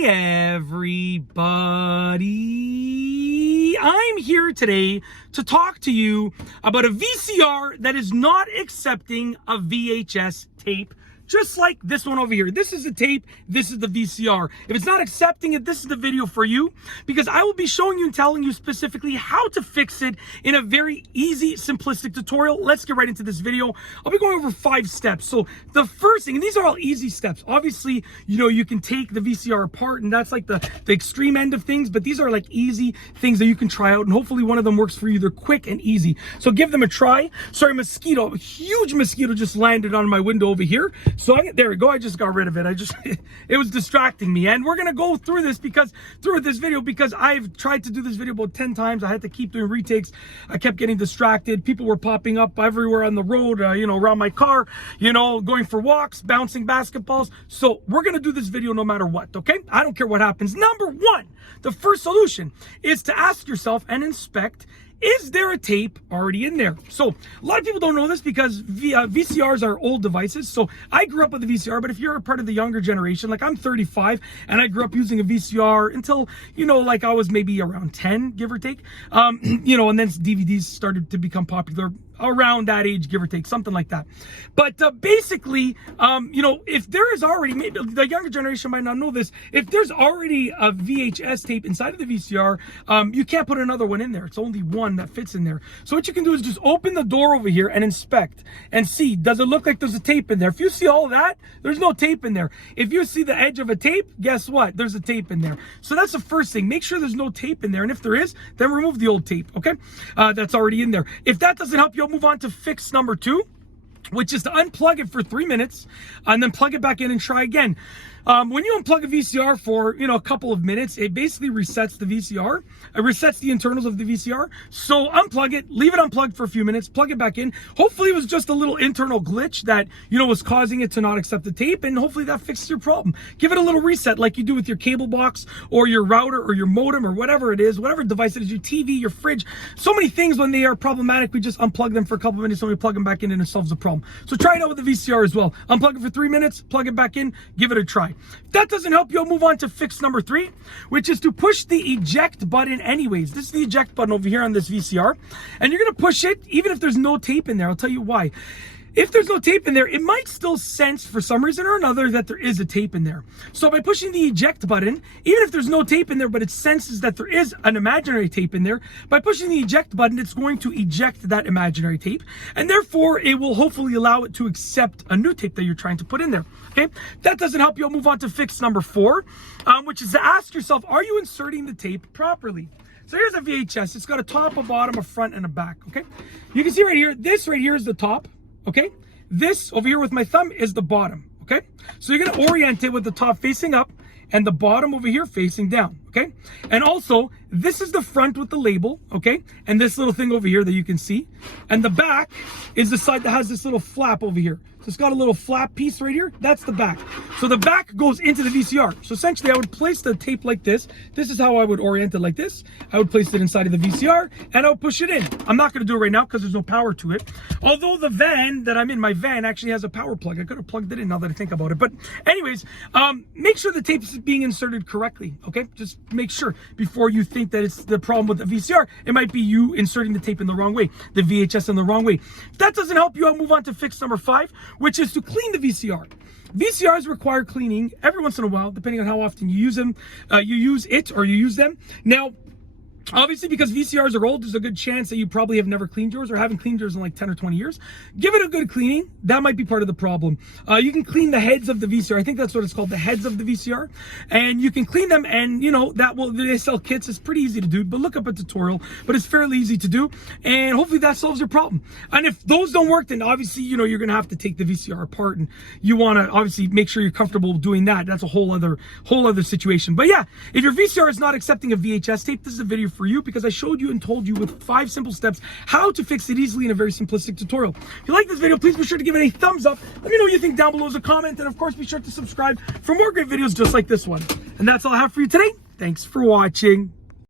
Hey everybody, I'm here today to talk to you about a VCR that is not accepting a VHS tape, just like this one over here. This is a tape, this is the VCR. If it's not accepting it, this is the video for you, because I will be showing you and telling you specifically how to fix it in a very easy, simplistic tutorial. Let's get right into this video. I'll be going over 5 steps. So the first thing, and these are all easy steps. Obviously, you can take the VCR apart, and that's like the extreme end of things, but these are like easy things that you can try out, and hopefully one of them works for you. They're quick and easy. So give them a try. Sorry, mosquito, a huge mosquito just landed on my window over here. So there we go. I just got rid of it. It was distracting me. And we're going to go through this video because I've tried to do this video about 10 times. I had to keep doing retakes. I kept getting distracted. People were popping up everywhere on the road, around my car, going for walks, bouncing basketballs. So we're going to do this video no matter what. Okay. I don't care what happens. Number 1, the first solution is to ask yourself and inspect, is there a tape already in there? So a lot of people don't know this because VCRs are old devices. So I grew up with a VCR, but if you're a part of the younger generation, like I'm 35 and I grew up using a VCR until, like I was maybe around 10, give or take, and then DVDs started to become popular around that age, give or take, something like that. But basically, if there is already, maybe the younger generation might not know this, if there's already a VHS tape inside of the VCR, you can't put another one in there. It's only one that fits in there. So what you can do is just open the door over here and inspect and see, does it look like there's a tape in there? If you see all that, there's no tape in there. If you see the edge of a tape, guess what? There's a tape in there. So that's the first thing. Make sure there's no tape in there. And if there is, then remove the old tape, okay? That's already in there. If that doesn't help you, move on to fix number 2, which is to unplug it for 3 minutes and then plug it back in and try again. When you unplug a VCR for, a couple of minutes, it basically resets the VCR. It resets the internals of the VCR. So unplug it, leave it unplugged for a few minutes, plug it back in. Hopefully it was just a little internal glitch that, was causing it to not accept the tape, and hopefully that fixes your problem. Give it a little reset like you do with your cable box or your router or your modem or whatever it is, whatever device it is, your TV, your fridge. So many things, when they are problematic, we just unplug them for a couple of minutes and we plug them back in and it solves the problem. So try it out with the VCR as well. Unplug it for 3 minutes, plug it back in, give it a try. If that doesn't help you, I'll move on to fix number 3, which is to push the eject button anyways. This is the eject button over here on this VCR, and you're going to push it even if there's no tape in there. I'll tell you why. If there's no tape in there, it might still sense for some reason or another that there is a tape in there. So by pushing the eject button, even if there's no tape in there, but it senses that there is an imaginary tape in there, by pushing the eject button, it's going to eject that imaginary tape. And therefore, it will hopefully allow it to accept a new tape that you're trying to put in there. Okay, if that doesn't help you, I'll move on to fix number 4, which is to ask yourself, are you inserting the tape properly? So here's a VHS. It's got a top, a bottom, a front, and a back. Okay, you can see right here, this right here is the top. Okay, this over here with my thumb is the bottom. Okay, so you're going to orient it with the top facing up and the bottom over here facing down. Okay, and also this is the front with the label. Okay, and this little thing over here that you can see, and the back is the side that has this little flap over here. So it's got a little flap piece right here. That's the back. So the back goes into the VCR. So essentially I would place the tape like this. This is how I would orient it, like this. I would place it inside of the VCR and I would push it in. I'm not going to do it right now because there's no power to it. Although the van that I'm in, my van actually has a power plug. I could have plugged it in now that I think about it. But anyways, make sure the tape is being inserted correctly. Okay, just make sure before you think that it's the problem with the VCR. It might be you inserting the tape in the wrong way, the VHS in the wrong way. If that doesn't help you, I'll move on to fix number 5, which is to clean the VCR. VCRs require cleaning every once in a while, depending on how often you use them. You use them. Now, obviously, because VCRs are old, there's a good chance that you probably have never cleaned yours or haven't cleaned yours in like 10 or 20 years. Give it a good cleaning. That might be part of the problem. You can clean the heads of the VCR. I think that's what it's called, the heads of the VCR. And you can clean them, and they sell kits. It's pretty easy to do, but look up a tutorial. But it's fairly easy to do, and hopefully that solves your problem. And if those don't work, then obviously, you're going to have to take the VCR apart, and you want to obviously make sure you're comfortable doing that. That's a whole other situation. But yeah, if your VCR is not accepting a VHS tape, this is a video for you, because I showed you and told you with 5 simple steps how to fix it easily in a very simplistic tutorial. If you like this video, please be sure to give it a thumbs up. Let me know what you think down below as a comment, and of course be sure to subscribe for more great videos just like this one. And that's all I have for you today. Thanks for watching.